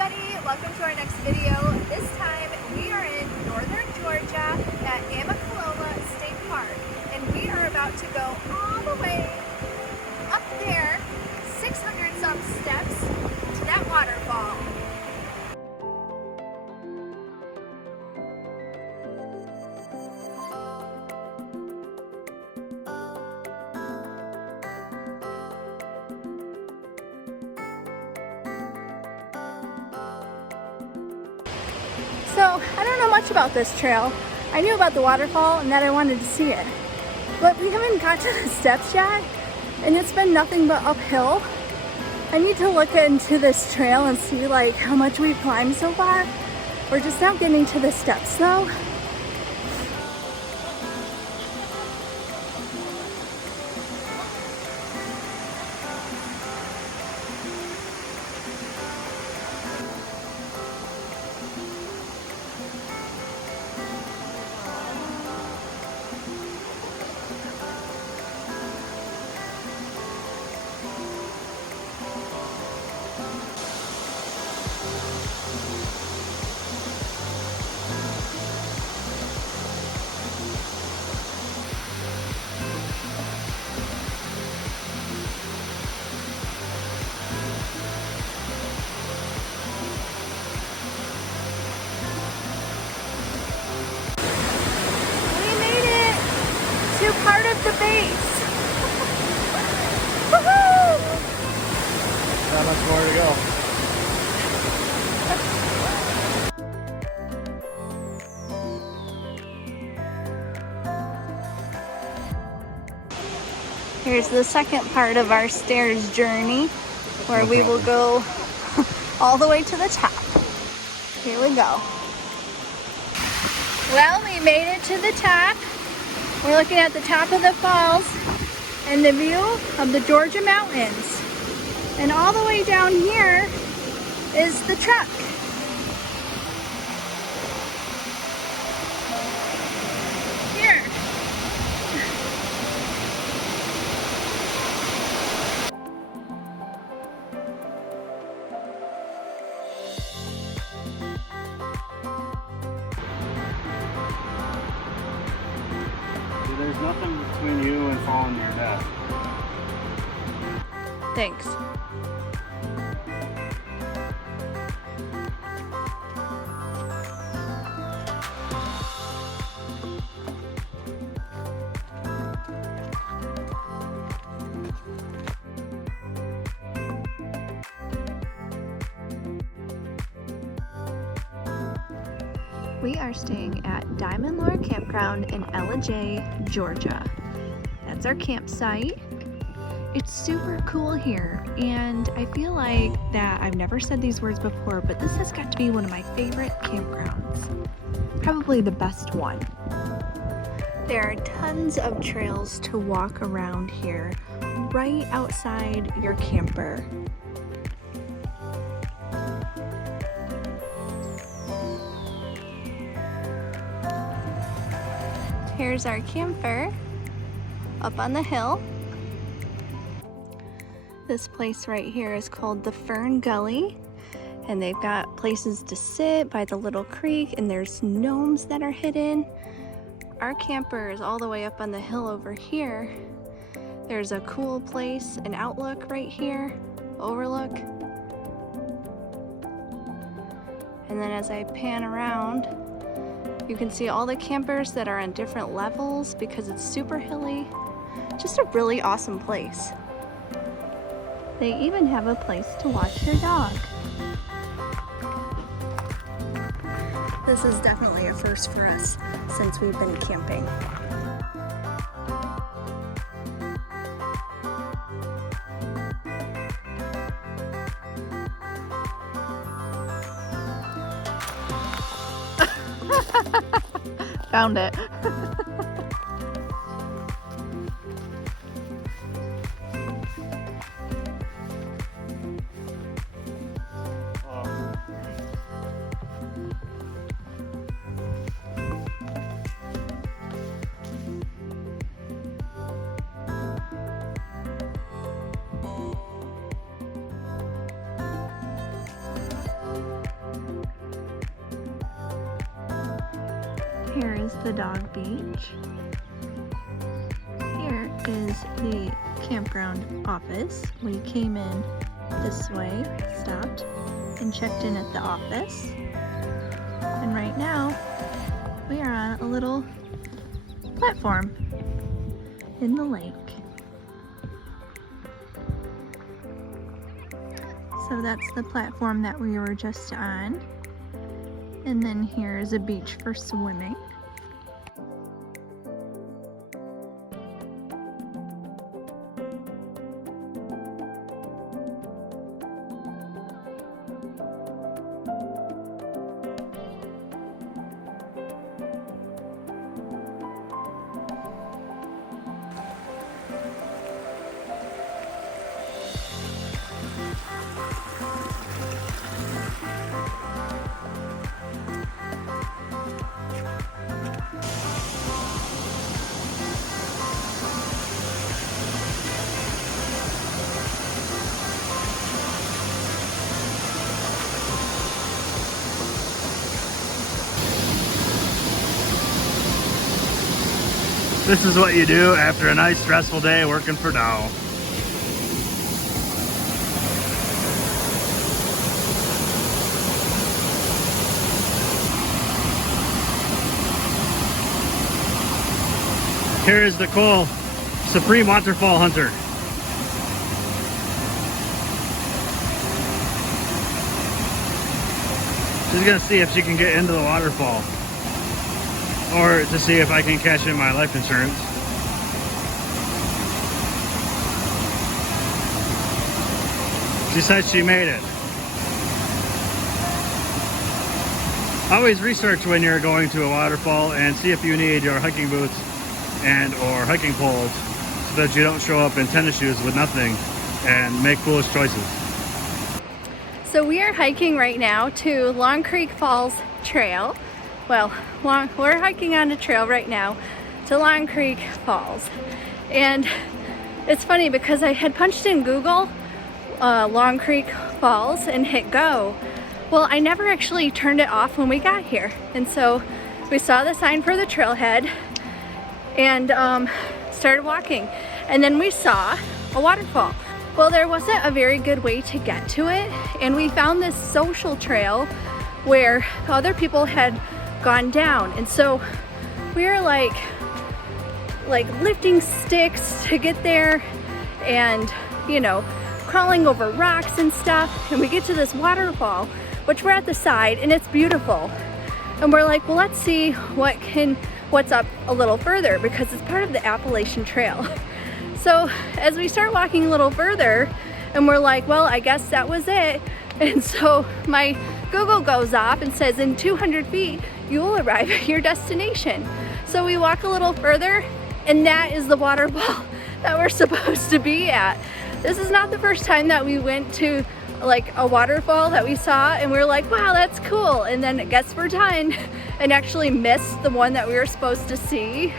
everybody, welcome to our next video. This time we are in northern Georgia at Amicalola State Park, and we are about to go all the way up there, 600 some steps to that waterfall. So, I don't know much about this trail. I knew about the waterfall and that I wanted to see it. But we haven't got to the steps yet, and it's been nothing but uphill. I need to look into this trail and see like how much we've climbed so far. We're just now getting to the steps though. Part of the base. Woohoo! Not much more to go. Here's the second part of our stairs journey, where we will go all the way to the top. Here we go. Well, we made it to the top. We're looking at the top of the falls and the view of the Georgia mountains. And all the way down here is the truck. Here. There's nothing between you and falling to your death. Thanks. We are staying at Diamond Lure Campground in Ellijay, Georgia. That's our campsite. It's super cool here, and I feel like that I've never said these words before, but this has got to be one of my favorite campgrounds. Probably the best one. There are tons of trails to walk around here, right outside your camper. Here's our camper up on the hill. This place right here is called the Fern Gully, and they've got places to sit by the little creek, and there's gnomes that are hidden. Our camper is all the way up on the hill over here. There's a cool place, an outlook right here, overlook. And then as I pan around, you can see all the campers that are on different levels because it's super hilly. Just a really awesome place. They even have a place to watch your dog. This is definitely a first for us since we've been camping. Found it. here is the dog beach. Here is the campground office. We came in this way, stopped, and checked in at the office. And right now, we are on a little platform in the lake. So that's the platform that we were just on. And then here is a beach for swimming. This is what you do after a nice stressful day working for Dow. Here is Nicole, Supreme Waterfall Hunter. She's gonna see if she can get into the waterfall, or to see if I can cash in my life insurance. She said she made it. Always research when you're going to a waterfall and see if you need your hiking boots and or hiking poles so that you don't show up in tennis shoes with nothing and make foolish choices. So we are hiking right now to Long Creek Falls Trail. Well, we're hiking on a trail right now to Long Creek Falls. And it's funny because I had punched in Google Long Creek Falls and hit go. Well, I never actually turned it off when we got here. And so we saw the sign for the trailhead and started walking. And then we saw a waterfall. Well, there wasn't a very good way to get to it. And we found this social trail where other people had gone down. And so we were like lifting sticks to get there and, you know, crawling over rocks and stuff. And we get to this waterfall, which we're at the side, and it's beautiful. And we're like, well, let's see what's up a little further because it's part of the Appalachian Trail. So as we start walking a little further, and we're like, well, I guess that was it. And so my Google goes off and says in 200 feet, you will arrive at your destination. So we walk a little further, and that is the waterfall that we're supposed to be at. This is not the first time that we went to like a waterfall that we saw and we were like, wow, that's cool. And then I guess we're done and actually missed the one that we were supposed to see.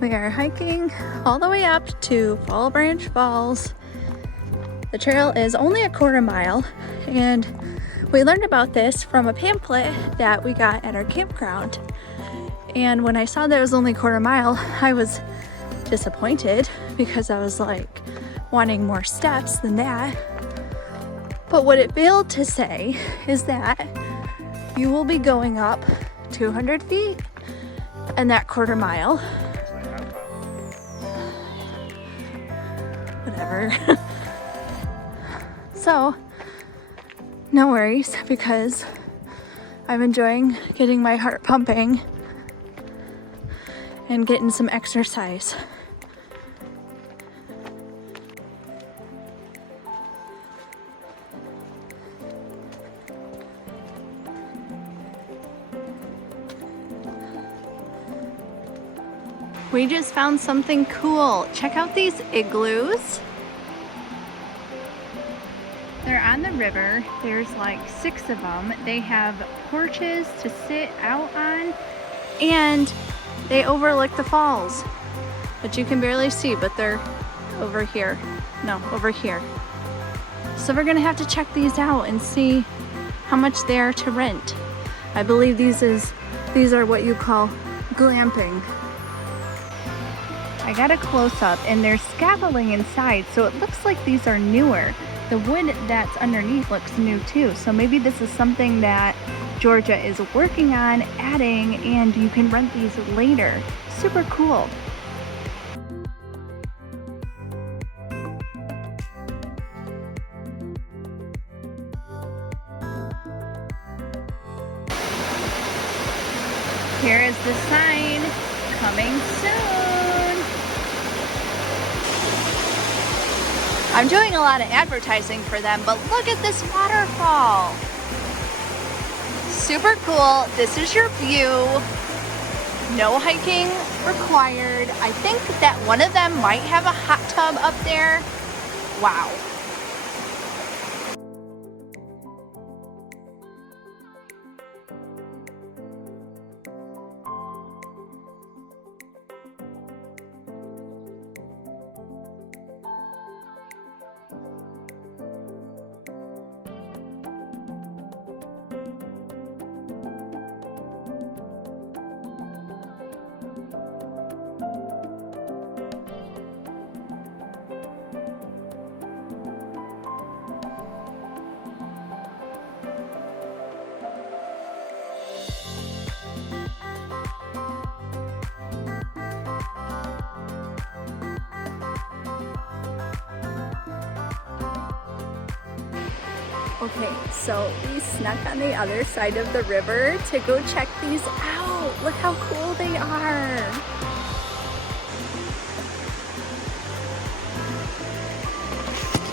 We are hiking all the way up to Fall Branch Falls. The trail is only a quarter mile and We learned about this from a pamphlet that we got at our campground. And when I saw that it was only a quarter mile, I was disappointed because I was like wanting more steps than that. But what it failed to say is that you will be going up 200 feet and that quarter mile. Whatever. So, no worries, because I'm enjoying getting my heart pumping and getting some exercise. We just found something cool. Check out these igloos. They're on the river. There's like 6 of them. They have porches to sit out on, and they overlook the falls, which you can barely see, but they're over here. No, over here. So we're gonna have to check these out and see how much they are to rent. I believe these are what you call glamping. I got a close-up and there's scaffolding inside, so it looks like these are newer. The wood that's underneath looks new too, so maybe this is something that Georgia is working on adding and you can rent these later. Super cool. Here is the sign, coming soon. I'm doing a lot of advertising for them, but look at this waterfall. Super cool. This is your view. No hiking required. I think that one of them might have a hot tub up there. Wow. Okay, so we snuck on the other side of the river to go check these out. Look how cool they are.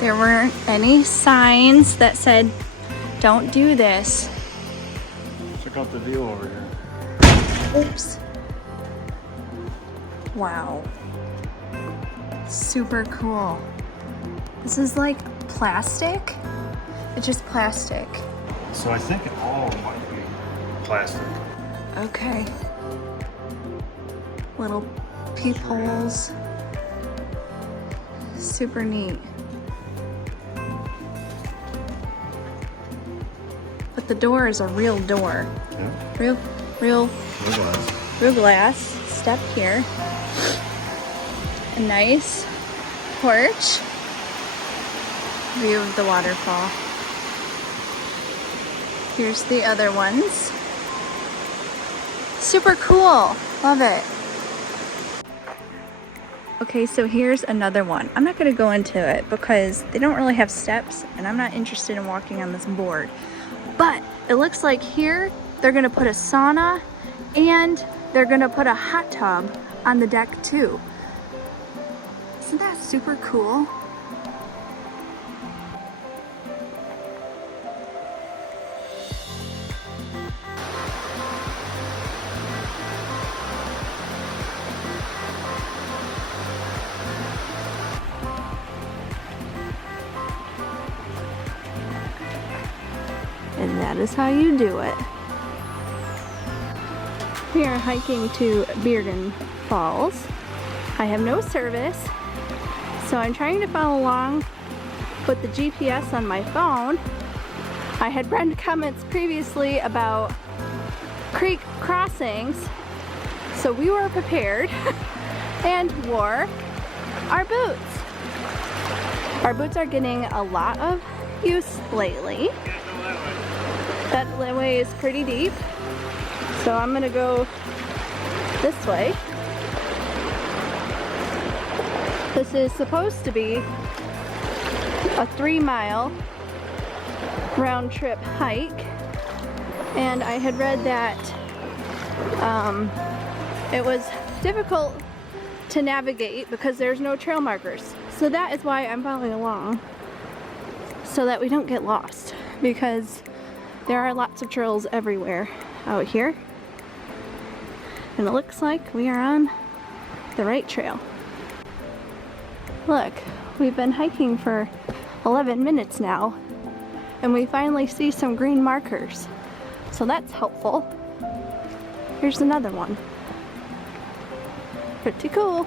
There weren't any signs that said, don't do this. Check out the view over here. Oops. Wow. Super cool. This is like plastic. It's just plastic. So I think it all might be plastic. Okay. Little peepholes. Super neat. But the door is a real door. Yeah. Real glass. Real glass. Step here. A nice porch. View of the waterfall. Here's the other ones. Super cool. Love it. Okay, so here's another one. I'm not going to go into it because they don't really have steps and I'm not interested in walking on this board. But it looks like here they're going to put a sauna and they're going to put a hot tub on the deck too. Isn't that super cool? And that is how you do it. We are hiking to Bearden Falls. I have no service, so I'm trying to follow along with the GPS on my phone. I had read comments previously about creek crossings, so we were prepared and wore our boots. Our boots are getting a lot of use lately. That way is pretty deep, so I'm gonna go this way. This is supposed to be a 3-mile round trip hike, and I had read that it was difficult to navigate because there's no trail markers. So that is why I'm following along, so that we don't get lost, because there are lots of trails everywhere out here, and it looks like we are on the right trail. Look, we've been hiking for 11 minutes now, and we finally see some green markers, so that's helpful. Here's another one. Pretty cool.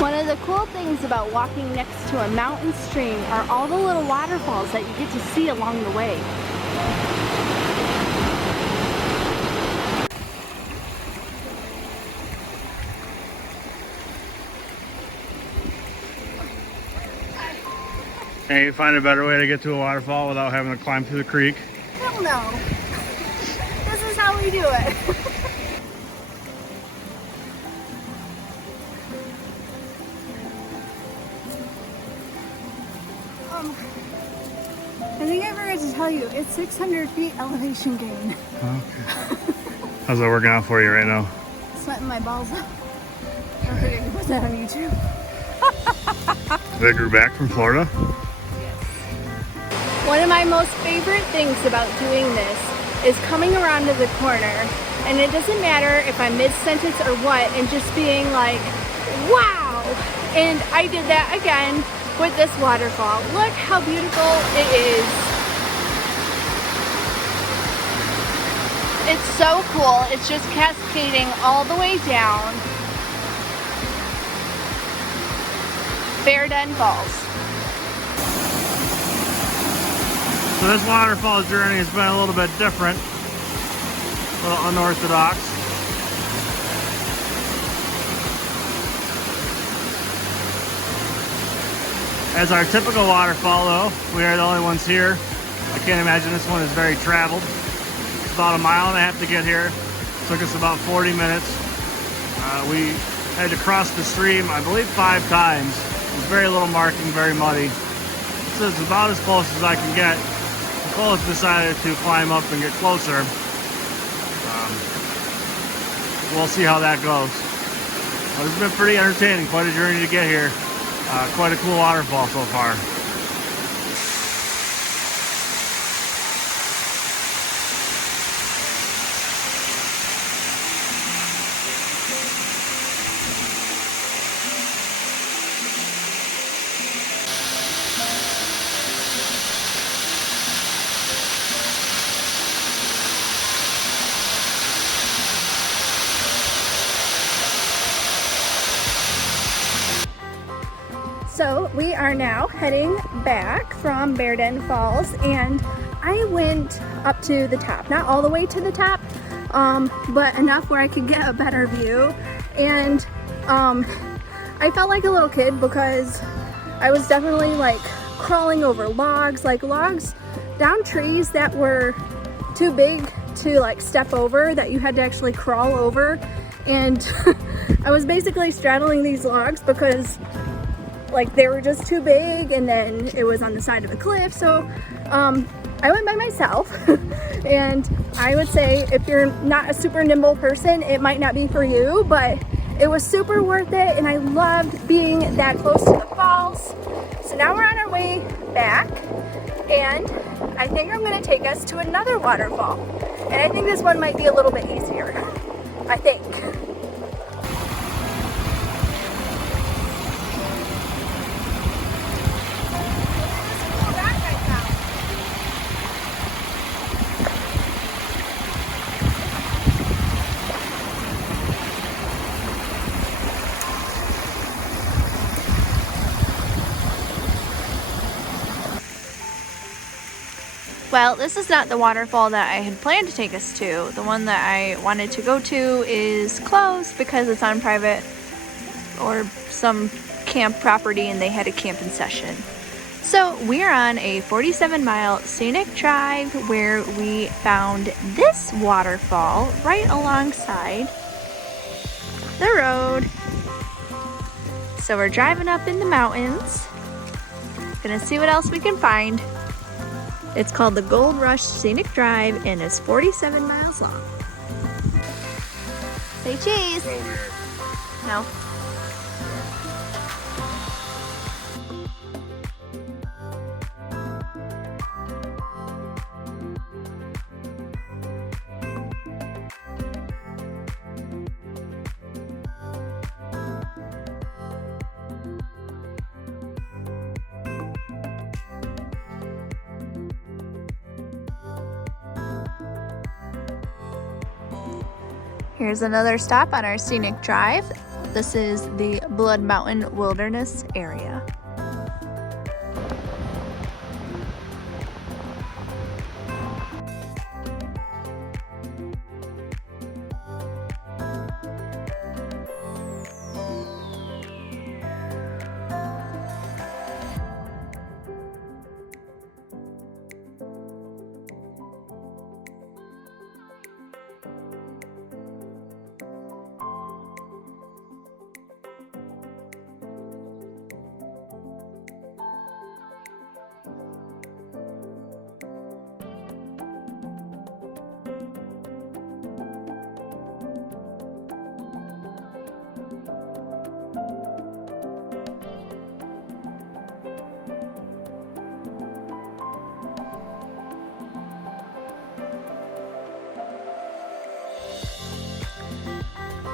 One of the cool things about walking next to a mountain stream are all the little waterfalls that you get to see along the way. Can you find a better way to get to a waterfall without having to climb through the creek? Hell no. This is how we do it. I think I forgot to tell you, it's 600 feet elevation gain. Okay. How's that working out for you right now? Sweating my balls out. Don't forget to put that on YouTube. They grew back from Florida? One of my most favorite things about doing this is coming around to the corner, and it doesn't matter if I'm mid-sentence or what, and just being like, wow! And I did that again with this waterfall. Look how beautiful it is. It's so cool. It's just cascading all the way down. Bearden Falls. So this waterfall journey has been a little bit different, a little unorthodox. As our typical waterfall though, we are the only ones here. I can't imagine this one is very traveled. It's about 1.5 miles to get here. It took us about 40 minutes. We had to cross the stream, I believe 5 times. There's very little marking, very muddy. This is about as close as I can get. Both decided to climb up and get closer. We'll see how that goes. But it's been pretty entertaining, quite a journey to get here. Quite a cool waterfall so far. So we are now heading back from Bearden Falls, and I went up to the top, not all the way to the top, but enough where I could get a better view. And I felt like a little kid because I was definitely like crawling over logs, like logs down trees that were too big to like step over, that you had to actually crawl over. And I was basically straddling these logs because like they were just too big, and then it was on the side of a cliff. So I went by myself. And I would say if you're not a super nimble person, it might not be for you, but it was super worth it, and I loved being that close to the falls. So now we're on our way back, and I think I'm gonna take us to another waterfall. And I think this one might be a little bit easier, I think. Well, this is not the waterfall that I had planned to take us to. The one that I wanted to go to is closed because it's on private or some camp property and they had a camping session. So we're on a 47-mile scenic drive where we found this waterfall right alongside the road. So we're driving up in the mountains. Gonna see what else we can find. It's called the Gold Rush Scenic Drive and is 47 miles long. Say cheese. So weird. No. Here's another stop on our scenic drive. This is the Blood Mountain Wilderness area.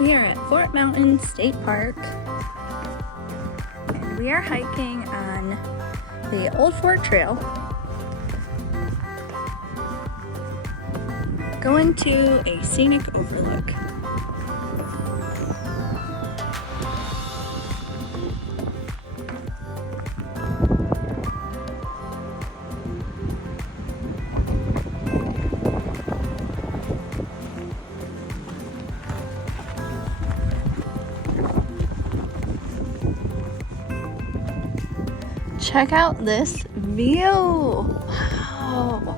We are at Fort Mountain State Park, and we are hiking on the Old Fort Trail, going to a scenic overlook. Check out this view. Wow.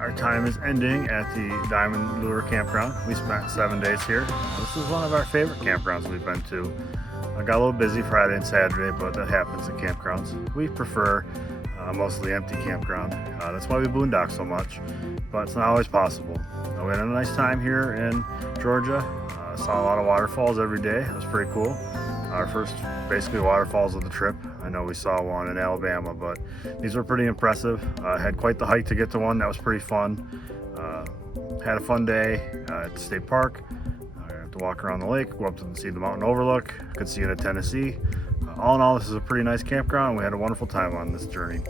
Our time is ending at the Diamond Lure Campground. We spent 7 days here. This is one of our favorite campgrounds we've been to. I got a little busy Friday and Saturday, but that happens at campgrounds. We prefer mostly empty campground. That's why we boondock so much, but it's not always possible. We had a nice time here in Georgia. Saw a lot of waterfalls every day. It was pretty cool. Our first basically waterfalls of the trip. I know we saw one in Alabama, but these were pretty impressive. Had quite the hike to get to one. That was pretty fun. Had a fun day at the state park. I had to walk around the lake, go up to see the mountain overlook. Could see it at Tennessee. All in all, this is a pretty nice campground. We had a wonderful time on this journey.